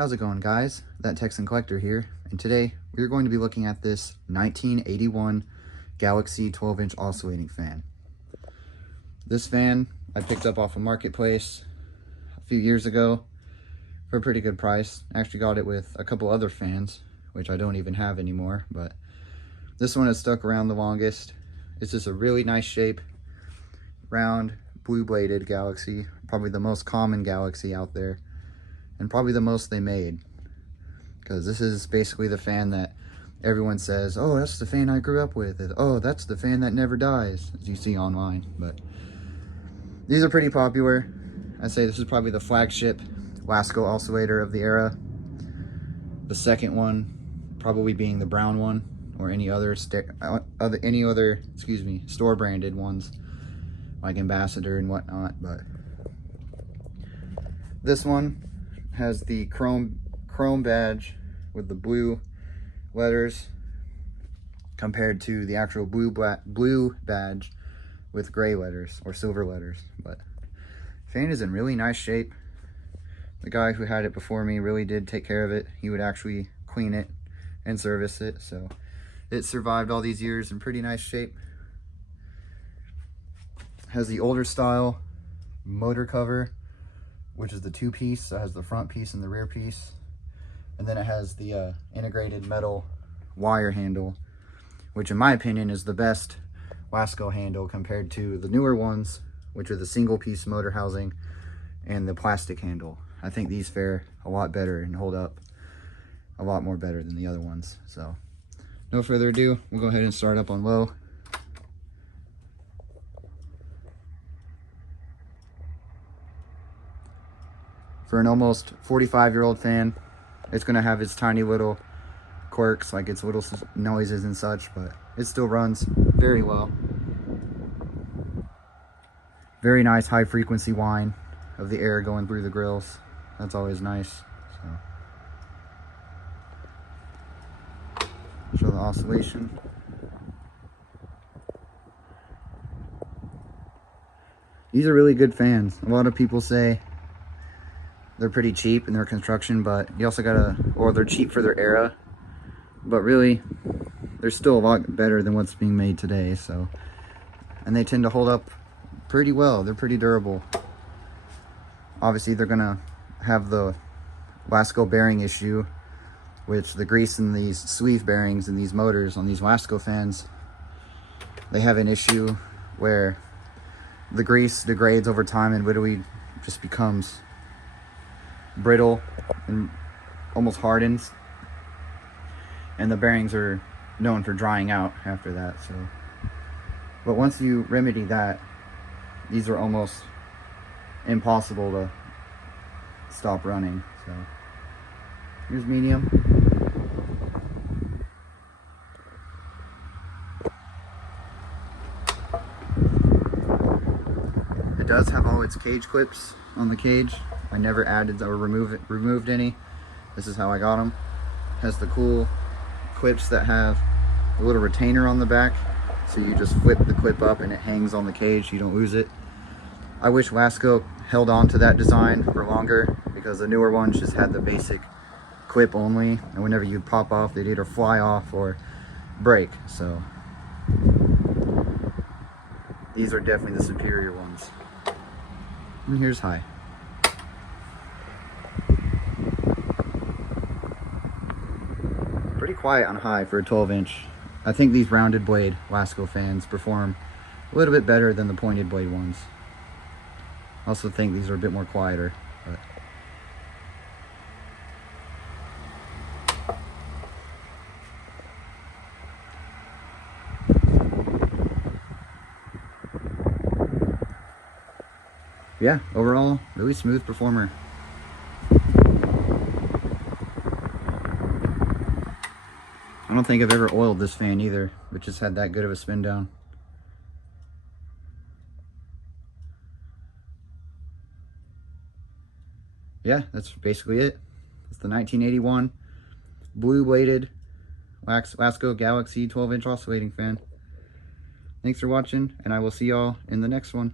How's it going, guys? That Texan Collector here, and today we're going to be looking at this 1981 Galaxy 12-inch oscillating fan. This fan I picked up off a marketplace a few years ago for a pretty good price. I actually got it with a couple other fans, which I don't even have anymore, but this one has stuck around the longest. It's just a really nice shape, round, blue-bladed Galaxy, probably the most common Galaxy out there, and probably the most they made, because this is basically the fan that everyone says, oh, that's the fan I grew up with, oh, that's the fan that never dies, as you see online. But these are pretty popular. I'd say this is probably the flagship Wasco oscillator of the era. The second one probably being the brown one, or any other store branded ones like Ambassador and whatnot. But this one has the chrome badge with the blue letters compared to the actual blue badge with gray letters or silver letters. But fan is in really nice shape. The guy who had it before me really did take care of it. He would actually clean it and service it, so it survived all these years in pretty nice shape. Has the older style motor cover, which is the two-piece, so it has the front piece and the rear piece. And then it has the integrated metal wire handle, which in my opinion is the best Wasco handle compared to the newer ones, which are the single-piece motor housing and the plastic handle. I think these fare a lot better and hold up a lot more better than the other ones. So no further ado, we'll go ahead and start up on low. For an almost 45-year-old fan, it's going to have its tiny little quirks, like its little noises and such, but it still runs very well. Very nice high frequency whine of the air going through the grills. That's always nice. So, show the oscillation. These are really good fans. A lot of people say they're pretty cheap in their construction, but you also gotta, or they're cheap for their era, but really they're still a lot better than what's being made today. So, and they tend to hold up pretty well. They're pretty durable. Obviously they're gonna have the Wasco bearing issue, which the grease in these sleeve bearings and these motors on these Wasco fans, they have an issue where the grease degrades over time and literally just becomes brittle and almost hardens, and the bearings are known for drying out after that. So, but once you remedy that, these are almost impossible to stop running. So here's medium. It does have all its cage clips on the cage. I never added or removed any. This is how I got them. Has the cool clips that have a little retainer on the back, so you just flip the clip up and it hangs on the cage. You don't lose it. I wish Wasco held on to that design for longer, because the newer ones just had the basic clip only, and whenever you pop off, they'd either fly off or break. So these are definitely the superior ones. And here's high. Pretty quiet on high for a 12-inch. I think these rounded blade Wasco fans perform a little bit better than the pointed blade ones. I also think these are a bit more quieter. But yeah, overall, really smooth performer. I don't think I've ever oiled this fan either, but just had that good of a spin down. Yeah, that's basically it. It's the 1981 blue-bladed Wasco Galaxy 12-inch oscillating fan. Thanks for watching, and I will see y'all in the next one.